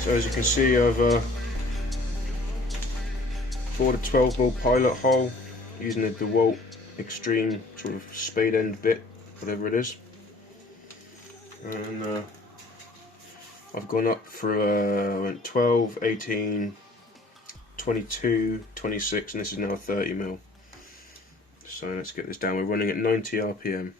So as you can see, I've bored a 12mm pilot hole using the DeWalt Extreme sort of spade end bit, whatever it is, and I've gone up through I went 12, 18, 22, 26, and this is now 30mm. So let's get this down. We're running at 90 RPM.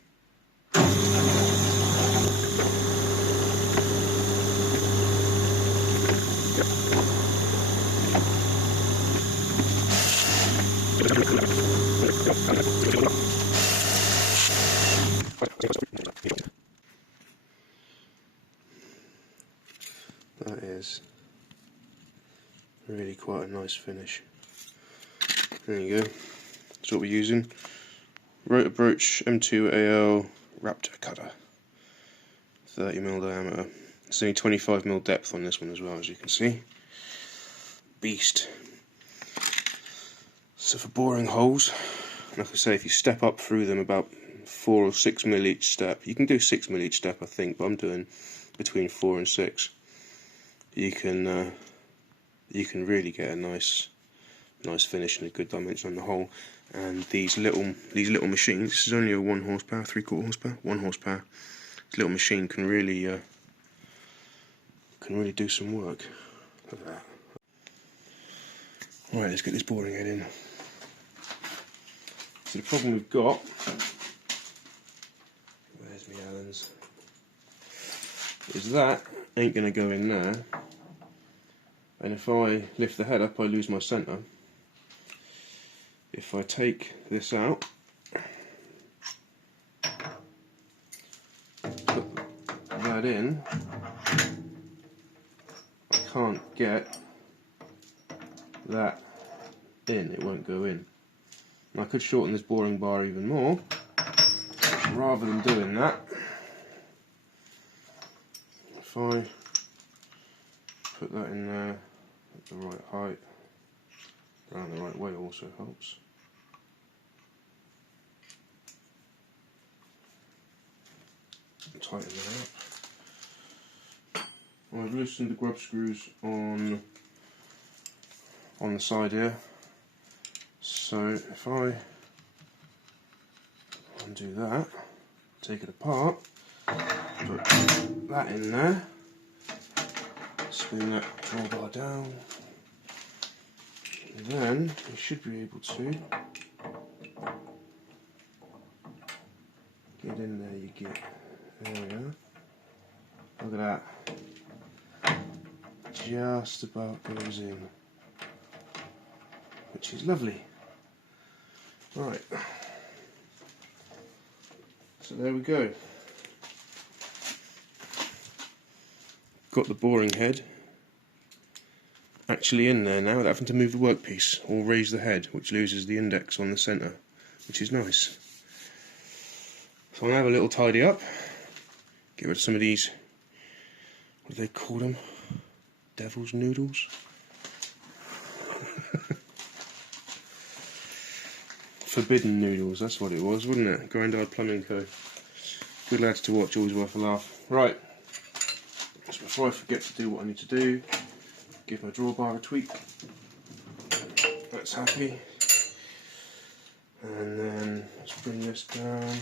That is really quite a nice finish. There you go. That's what we're using. Rotor Broach M2AL Raptor cutter. 30mm diameter. It's only 25mm depth on this one as well, as you can see. Beast. So for boring holes, like I say, if you step up through them about 4 or 6mm each step, you can do 6mm each step I think, but I'm doing between 4 and 6. You can really get a nice finish and a good dimension on the hole. And these little machines, this is only a 1 horsepower, 3/4 horsepower, 1 horsepower. This little machine can really do some work. Look at that. Right, let's get this boring head in. So the problem we've got, where's my Allen's, is that ain't going to go in there, and if I lift the head up I lose my centre. If I take this out, put that in, I can't get that in, it won't go in. And I could shorten this boring bar even more. Rather than doing that, if I put that in there at the right height, around the right way also helps. Tighten that up. I've loosened the grub screws on the side here. So if I undo that, take it apart, put that in there, spin that drawbar down, and then you should be able to get in there. You get, there we are. Look at that. Just about goes in, which is lovely. Right, so there we go. Got the boring head actually in there now without having to move the workpiece or raise the head, which loses the index on the centre, which is nice. So I'm going to have a little tidy up, get rid of some of these, what do they call them? Devil's noodles? Forbidden noodles, that's what it was, wasn't it? Grindard Plumbing Co. Good lads to watch, always worth a laugh. Right, so before I forget to do what I need to do, give my drawbar a tweak. That's happy. And then let's bring this down.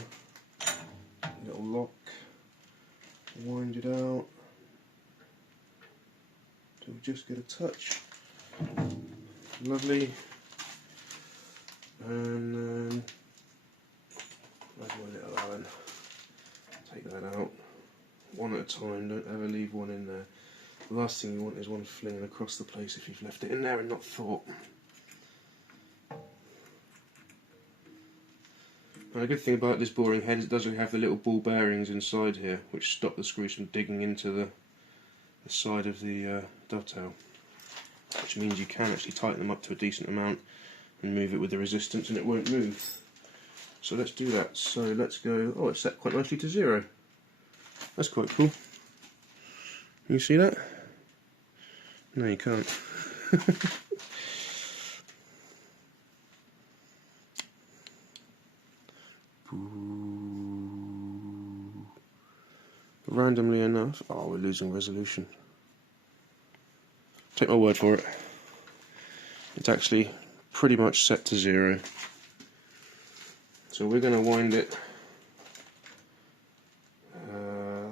Little lock. Wind it out. So we just get a touch. Lovely. And then where's my little Allen? Take that out. One at a time, don't ever leave one in there. The last thing you want is one flinging across the place if you've left it in there and not thought. And the good thing about this boring head is it doesn't have the little ball bearings inside here which stop the screws from digging into the side of the dovetail, which means you can actually tighten them up to a decent amount and move it with the resistance and it won't move. So let's do that. So let's go, oh, it's set quite nicely to 0. That's quite cool. Can you see that? No, you can't. Randomly enough, oh, we're losing resolution. take my word for it. It's actually pretty much set to 0. So we're going to wind it,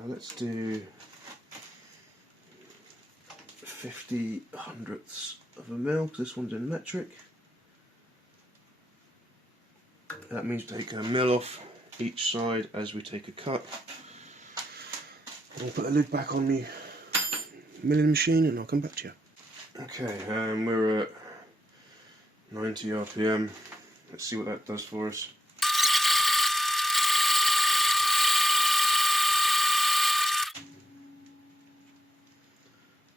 let's do 50 hundredths of a mil, because this one's in metric. That means take a mil off each side as we take a cut. I'll put the lid back on the milling machine and I'll come back to you. Okay, we're at 90 RPM. Let's see what that does for us.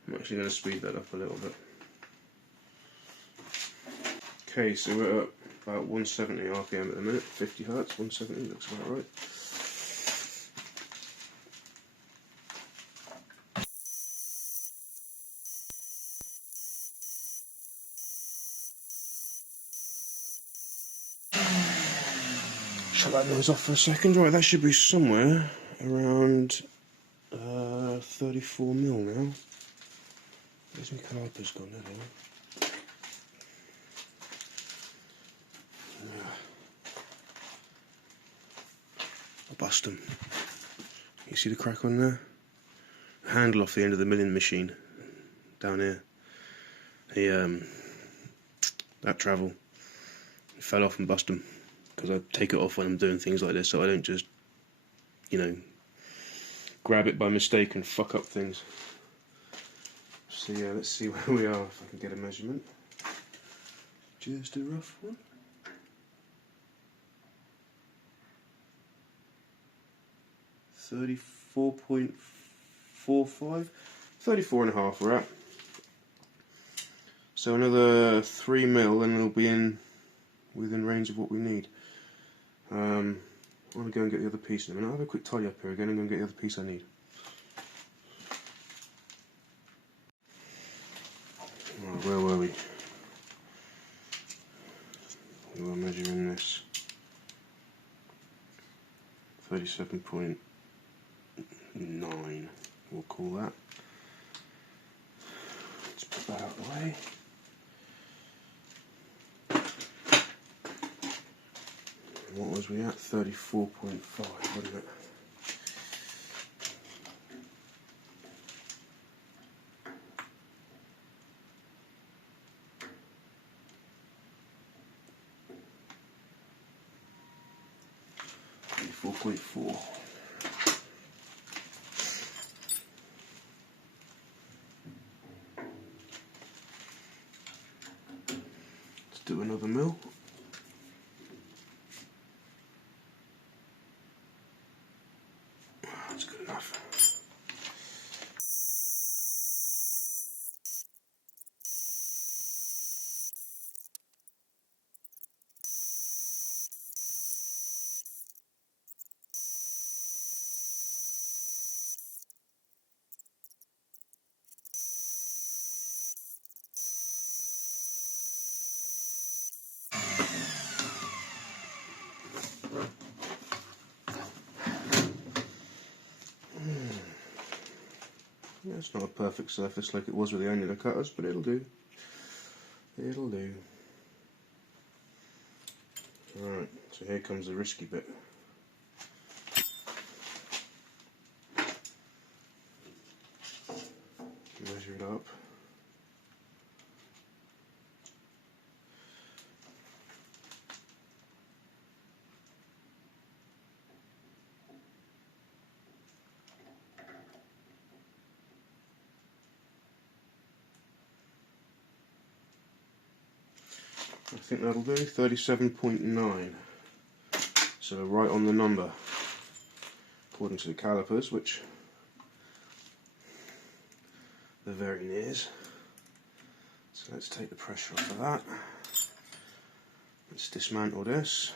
I'm actually going to speed that up a little bit. Okay, so we're at about 170 RPM at the minute, 50 Hertz, 170, looks about right. Shut that noise off for a second. Right, that should be somewhere around 34 mil now. Where's my calipers gone? There they are. I'll bust them. You see the crack on there? The handle off the end of the milling machine down here. That travel fell off and bust them, because I take it off when I'm doing things like this, so I don't just, you know, grab it by mistake and fuck up things. So yeah, let's see where we are, if I can get a measurement. Just a rough one. .45, 34.5 we're at. So another 3 mil and it'll be within range of what we need. I'm going to go and get the other piece in a minute. I'll have a quick tidy up here again and go and get the other piece I need. Right, where were we? We were measuring this. 37.9, we'll call that. Let's put that out of the way. What was we at? 34.5, wasn't it? .4. Let's do another mil. That's good enough. Yeah, it's not a perfect surface like it was with the annular cutters, but it'll do. It'll do. Alright, so here comes the risky bit. Measure it up. I think that'll do, 37.9. So right on the number, according to the calipers, which they're very nears. So let's take the pressure off of that. Let's dismantle this.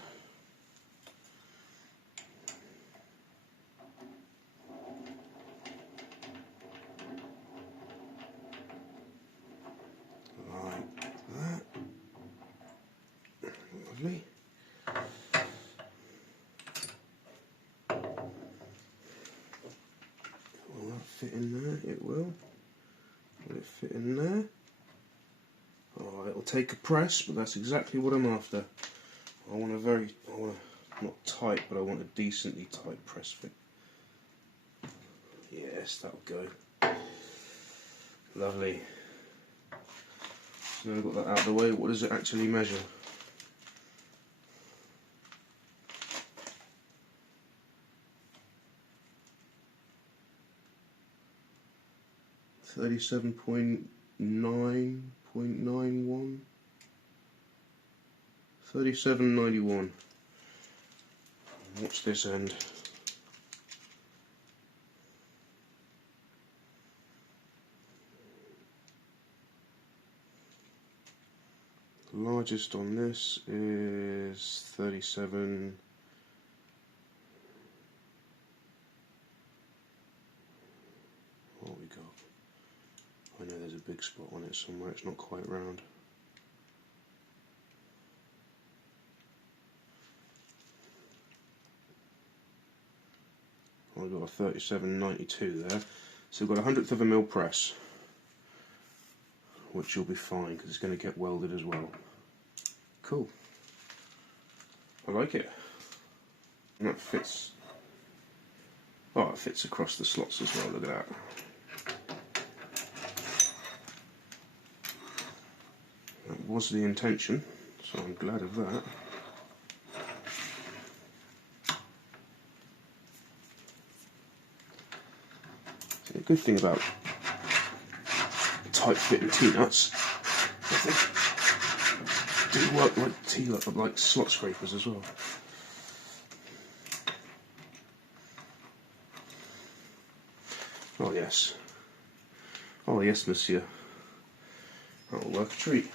Lovely. Will that fit in there? It will. Will it fit in there? It'll take a press, but that's exactly what I'm after. I want not tight, but I want a decently tight press fit. Yes, that'll go. Lovely. So now I've got that out of the way, what does it actually measure? .9.91. 37.91. What's this end? The largest on this is 37. What we got? I know there's a big spot on it somewhere, it's not quite round. I've got a 37.92 there, so we've got 100th of a mil press, which will be fine because it's going to get welded as well. Cool. I like it. And that fits. Oh, it fits across the slots as well, look at that. That was the intention, so I'm glad of that. The good thing about tight fitting T-nuts is they do work like slot scrapers as well. Oh yes. Oh yes, monsieur. That'll work a treat.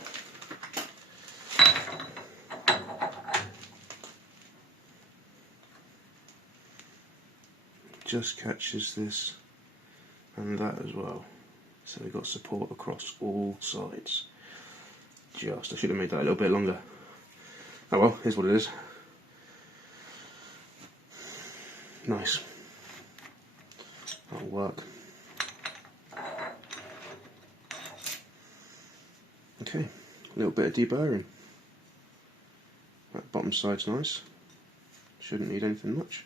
Just catches this and that as well. So we've got support across all sides. I should have made that a little bit longer. Oh well, here's what it is. Nice. That'll work. Okay, a little bit of deburring. That bottom side's nice. Shouldn't need anything much.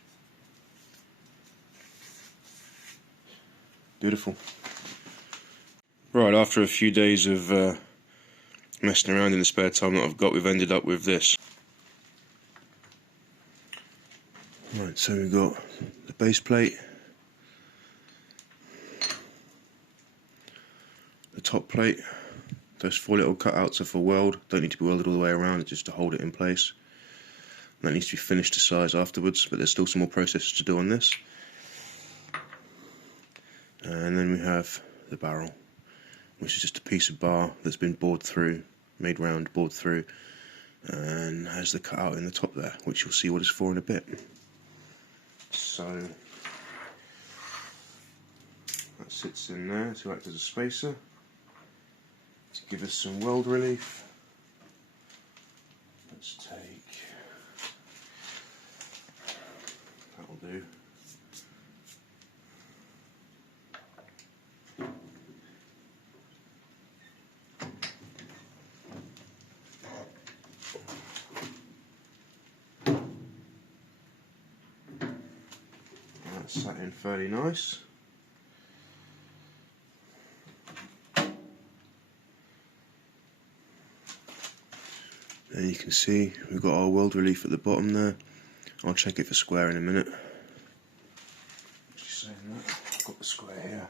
Beautiful. Right, after a few days of messing around in the spare time that I've got, we've ended up with this. Right, so we've got the base plate, the top plate. Those 4 little cutouts are for weld, don't need to be welded all the way around, it's just to hold it in place. And that needs to be finished to size afterwards, but there's still some more processes to do on this. And then we have the barrel, which is just a piece of bar that's been bored through, made round, bored through, and has the cutout in the top there, which you'll see what it's for in a bit. So that sits in there to act as a spacer, to give us some weld relief. Let's take, that'll do. That's sat in fairly nice. And you can see we've got our weld relief at the bottom there. I'll check it for square in a minute. Just saying that, I've got the square here.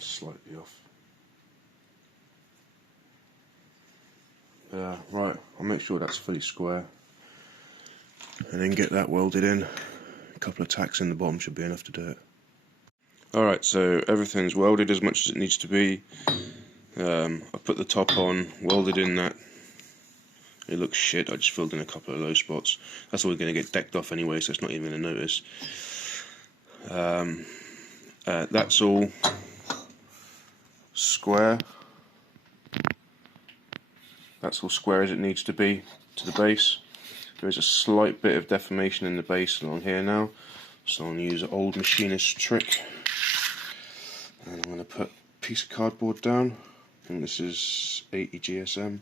Slightly off. Right, I'll make sure that's fully square and then get that welded in. A couple of tacks in the bottom should be enough to do it. Alright, so everything's welded as much as it needs to be. I put the top on, welded in that. It looks shit, I just filled in a couple of low spots. That's all going to get decked off anyway, so it's not even going to notice. That's all square. That's all square as it needs to be to the base. There is a slight bit of deformation in the base along here now, so I'm going to use an old machinist trick. And I'm going to put a piece of cardboard down, and this is 80 GSM,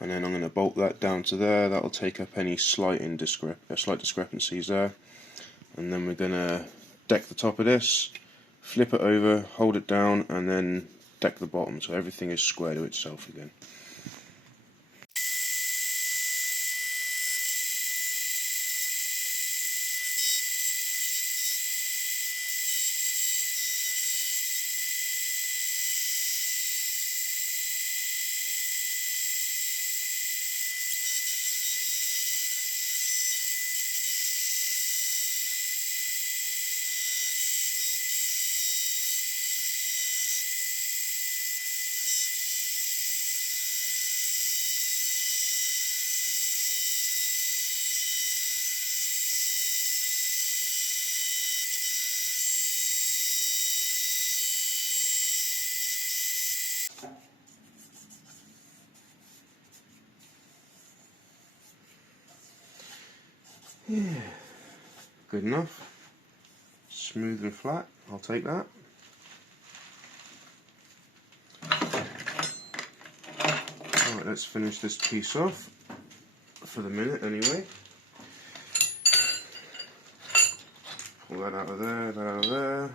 and then I'm going to bolt that down to there. That'll take up any slight discrepancies there. And then we're going to deck the top of this, flip it over, hold it down, and then deck the bottom, so everything is square to itself again. Yeah, good enough. Smooth and flat, I'll take that. Alright, let's finish this piece off, for the minute anyway. Pull that out of there, that out of there.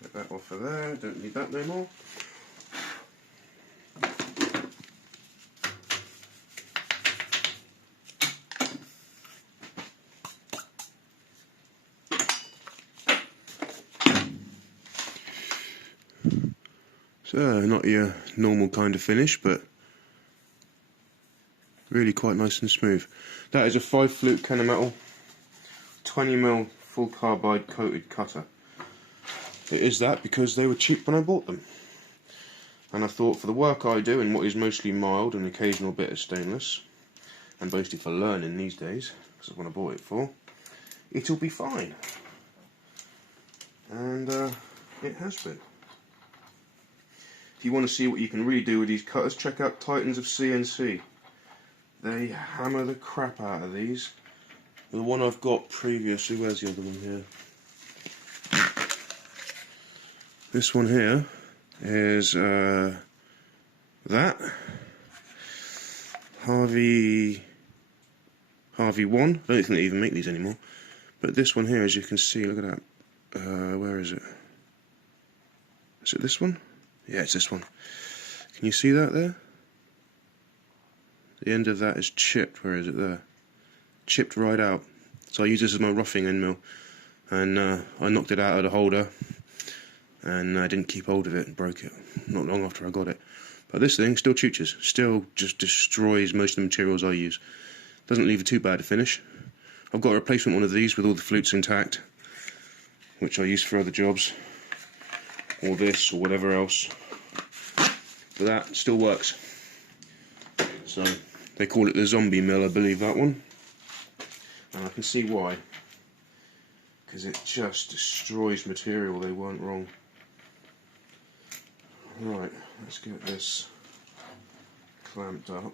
Get that off of there, don't need that no more. So, not your normal kind of finish, but really quite nice and smooth. That is a 5 flute Kennametal 20mm full carbide coated cutter. It is that because they were cheap when I bought them. And I thought for the work I do in what is mostly mild and occasional bit of stainless, and mostly for learning these days, because that's what I bought it for, it'll be fine. And it has been. If you want to see what you can really do with these cutters, check out Titans of CNC. They hammer the crap out of these. The one I've got previously, where's the other one here? This one here is that Harvey 1. I don't think they even make these anymore. But this one here, as you can see, look at that. Where is it? Is it this one? Yeah, it's this one. Can you see that there? The end of that is chipped. Where is it there? Chipped right out. So I use this as my roughing end mill, and I knocked it out of the holder, and I didn't keep hold of it and broke it not long after I got it. But this thing still chooches, still just destroys most of the materials I use. Doesn't leave it too bad to finish. I've got a replacement one of these with all the flutes intact, which I use for other jobs, or this, or whatever else. But that still works. So, they call it the zombie mill, I believe, that one. And I can see why. Because it just destroys material, they weren't wrong. Right, let's get this clamped up.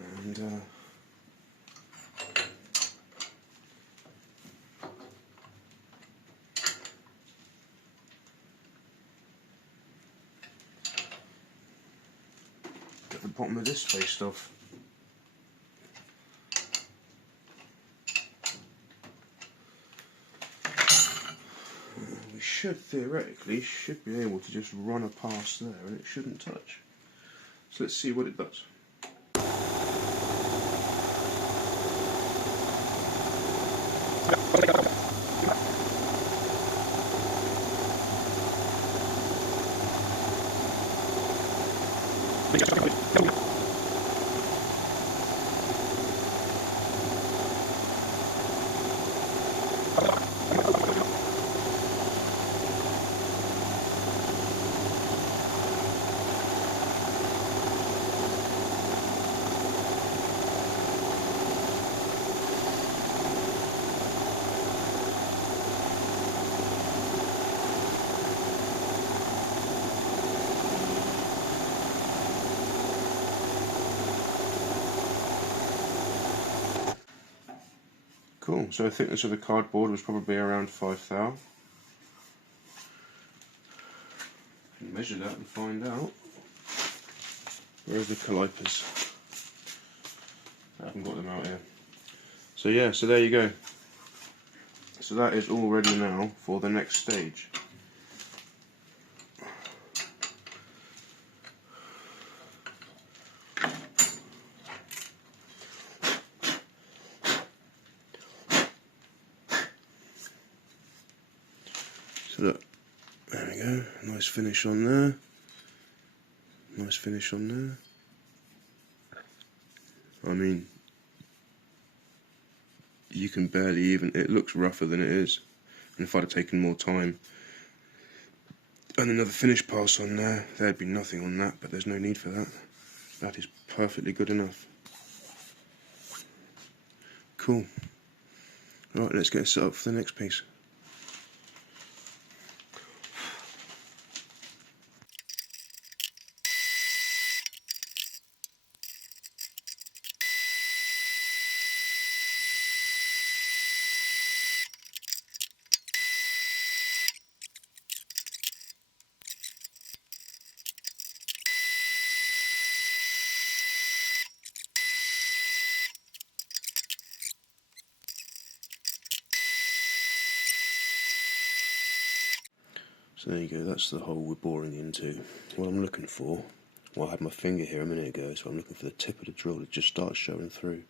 And get the bottom of this faced off. We should theoretically be able to just run a pass there and it shouldn't touch. So let's see what it does. Cool, so the thickness of the cardboard was probably around 5 thou. Can measure that and find out. Where's the calipers? I haven't got them out here. So yeah, so there you go. So that is all ready now for the next stage. So look, there we go, nice finish on there. Nice finish on there. I mean, you can barely even, it looks rougher than it is. And if I'd have taken more time and another finish pass on there, there'd be nothing on that, but there's no need for that. That is perfectly good enough. Cool. Right, let's get set up for the next piece. So there you go, that's the hole we're boring into. What I'm looking for, well I had my finger here a minute ago, so I'm looking for the tip of the drill that just starts showing through.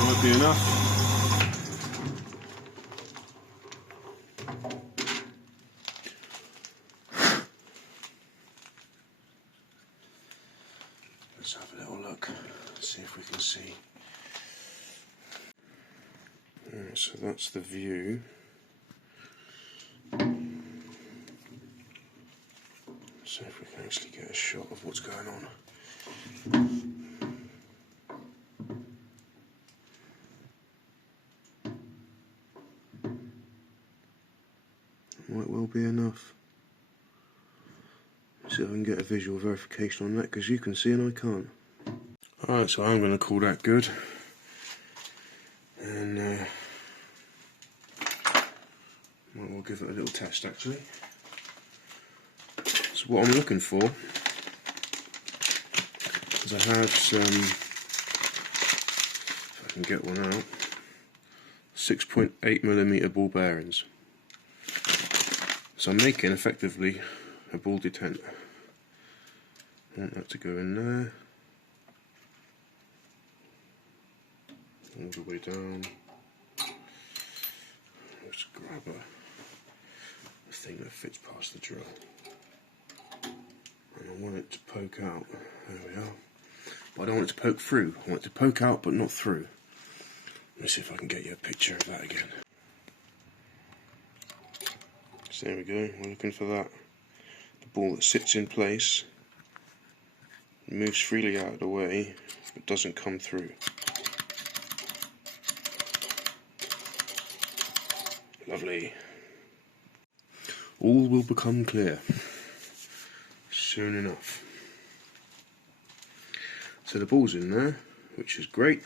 Might be enough. Let's have a little look, see if we can see. Alright, so that's the view. See if we can actually get a shot of what's going on. Might well be enough. See if I can get a visual verification on that, because you can see and I can't. Alright, so I'm going to call that good. And we'll give it a little test actually. So what I'm looking for is I have some, if I can get one out, 6.8mm ball bearings. So I'm making effectively a ball detent. I want that to go in there, all the way down. Let's grab a thing that fits past the drill. And I want it to poke out. There we are. But I don't want it to poke through. I want it to poke out but not through. Let's see if I can get you a picture of that again. So there we go, we're looking for that. The ball that sits in place, moves freely out of the way, but doesn't come through. Lovely. All will become clear soon enough. So the ball's in there, which is great.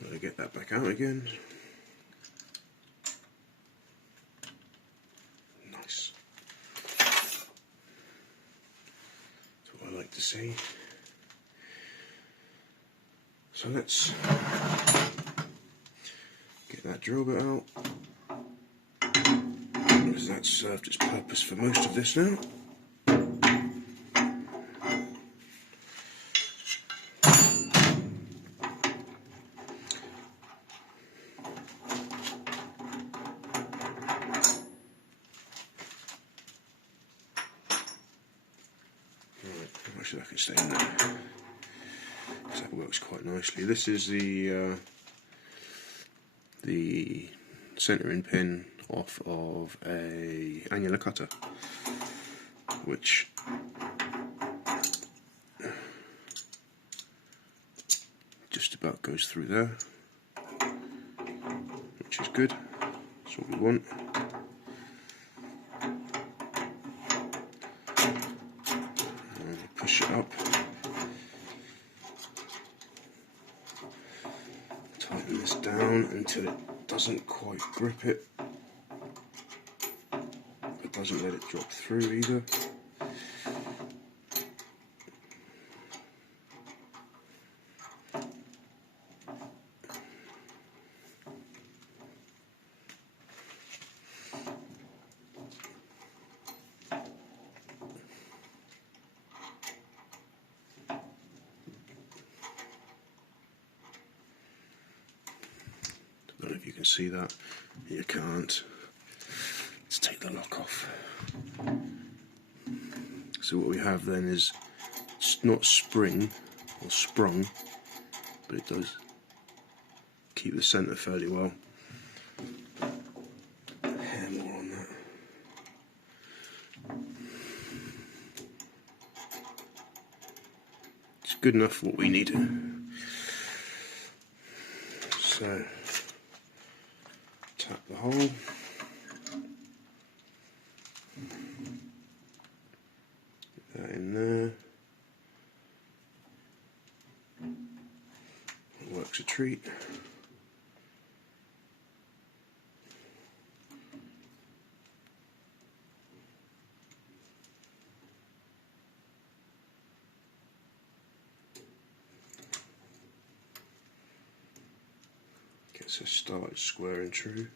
I'm going to get that back out again. Nice. That's what I like to see. So let's get that drill bit out, because that's served its purpose for most of this now. Actually, I can stay in there because that works quite nicely. This is the centering pin off of a annular cutter, which about goes through there, which is good. That's what we want. And push it up. Tighten this down until it doesn't quite grip it, but doesn't let it drop through either. I don't know if you can see that. You can't. Let's take the lock off. So what we have then is it's not spring or sprung, but it does keep the centre fairly well. A hair more on that. It's good enough for what we need. So tap the hole. Get that in there. It works a treat. Gets us started square and true.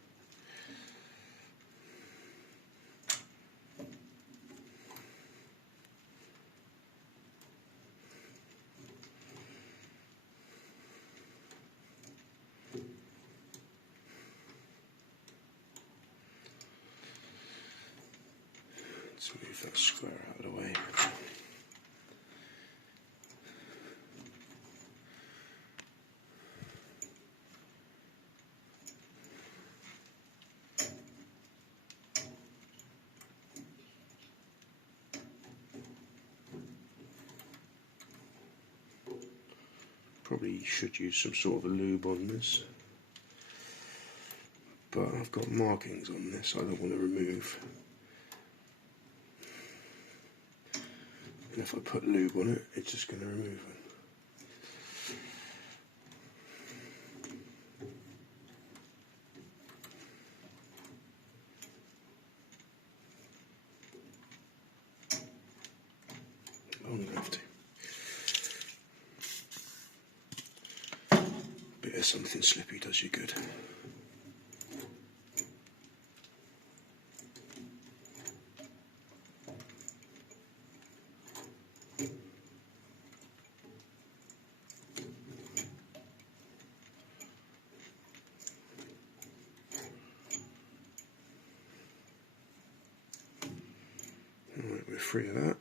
Let's move that square out of the way. Probably should use some sort of a lube on this, but I've got markings on this I don't want to remove. And if I put lube on it, it's just going to remove it. I'm going to have to. Bit of something slippy does you good. Alright, we're free of that.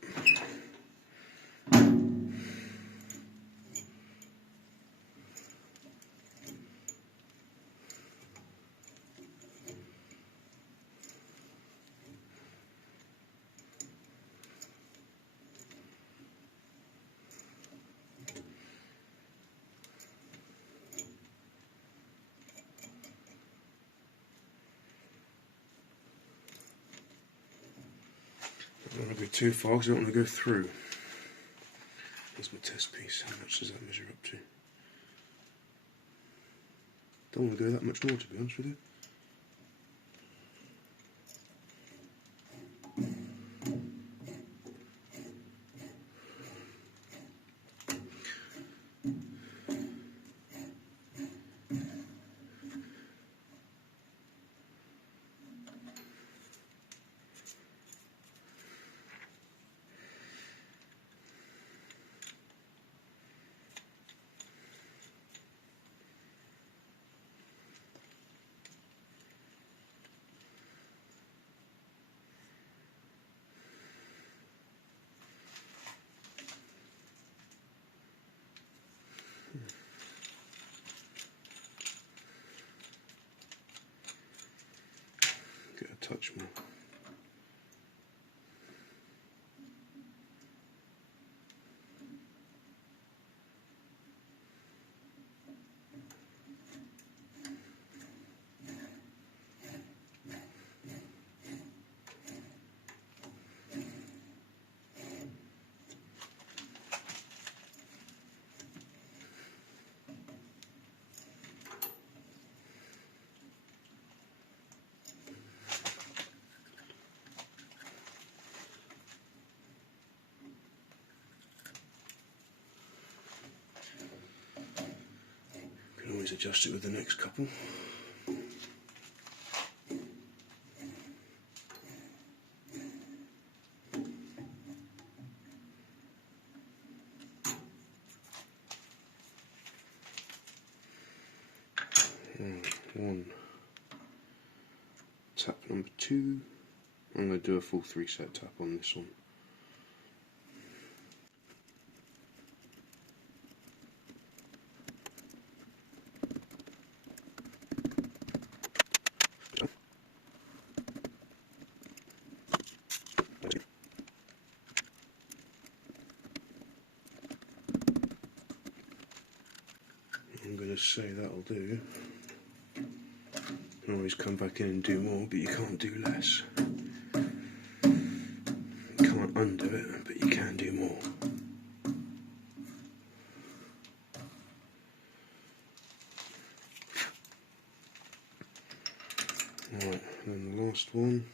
I don't want to go too far because I don't want to go through. There's my test piece. How much does that measure up to? Don't want to go that much more, to be honest with you. Get a touch more. always adjust it with the next couple. One. Tap number 2. I'm going to do a full 3 set tap on this one. I'm going to say that'll do. You can always come back in and do more, but you can't do less. You can't undo it, but you can do more. Right, and then the last one.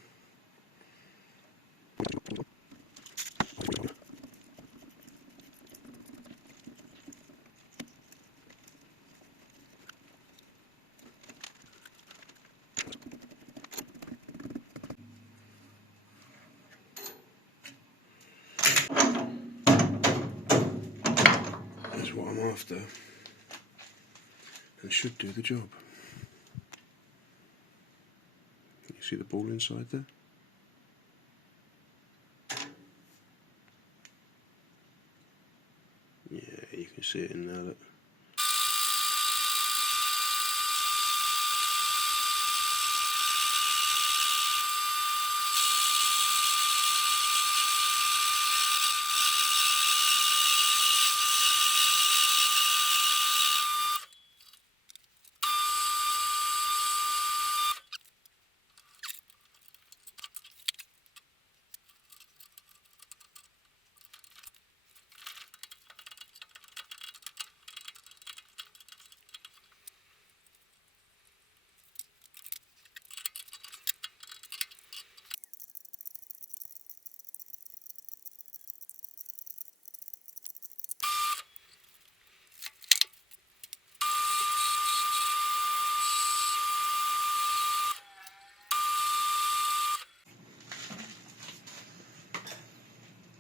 That's what I'm after, and should do the job. You see the ball inside there? Yeah, you can see it in there, look.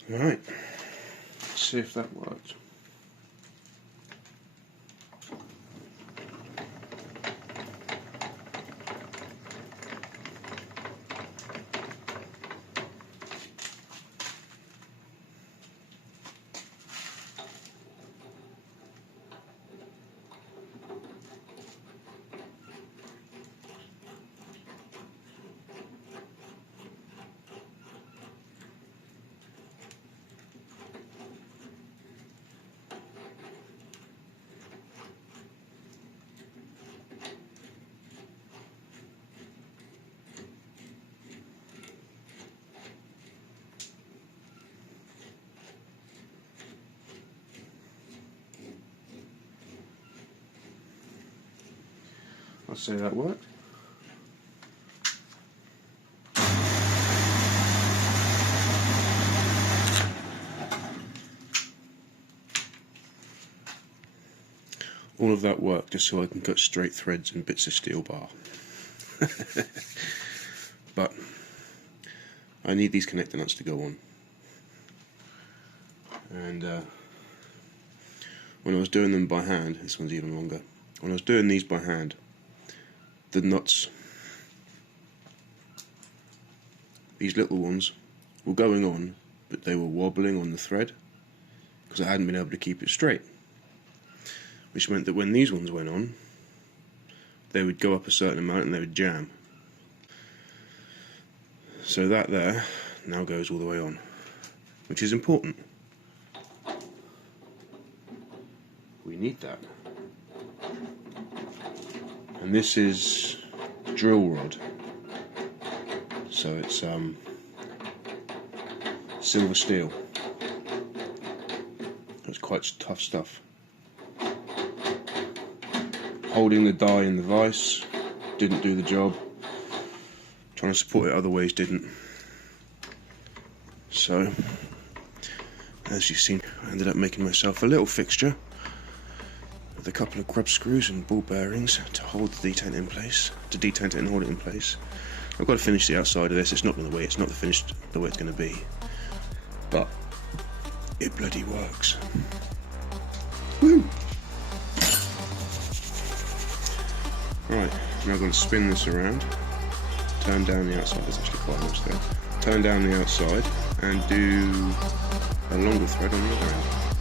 Right, let's see if that worked. I'll say that worked. All of that work just so I can cut straight threads and bits of steel bar. But I need these connector nuts to go on. And when I was doing them by hand, this one's even longer. When I was doing these by hand, the nuts, these little ones, were going on, but they were wobbling on the thread because I hadn't been able to keep it straight. Which meant that when these ones went on, they would go up a certain amount and they would jam. So that there now goes all the way on, which is important. We need that. And this is drill rod, so it's silver steel. It's quite tough stuff. Holding the die in the vise didn't do the job. Trying to support it other ways didn't. So, as you've seen, I ended up making myself a little fixture with a couple of grub screws and ball bearings to hold the detent in place, to detent it and hold it in place. I've got to finish the outside of this. It's not the way it's not finished the way it's going to be, but it bloody works. Woo! Right, now I'm going to spin this around, turn down the outside. There's actually quite much there. Turn down the outside and do a longer thread on the other end.